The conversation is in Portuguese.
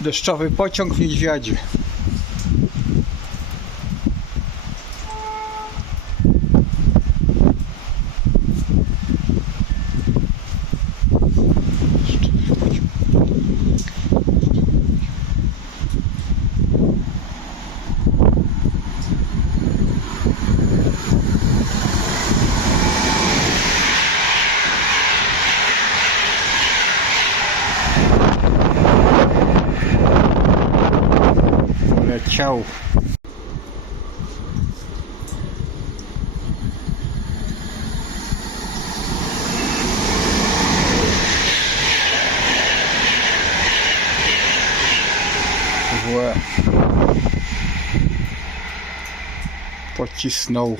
Deszczowy pociąg w Niedźwiadzie. Leciał. Złe. Pocisnął.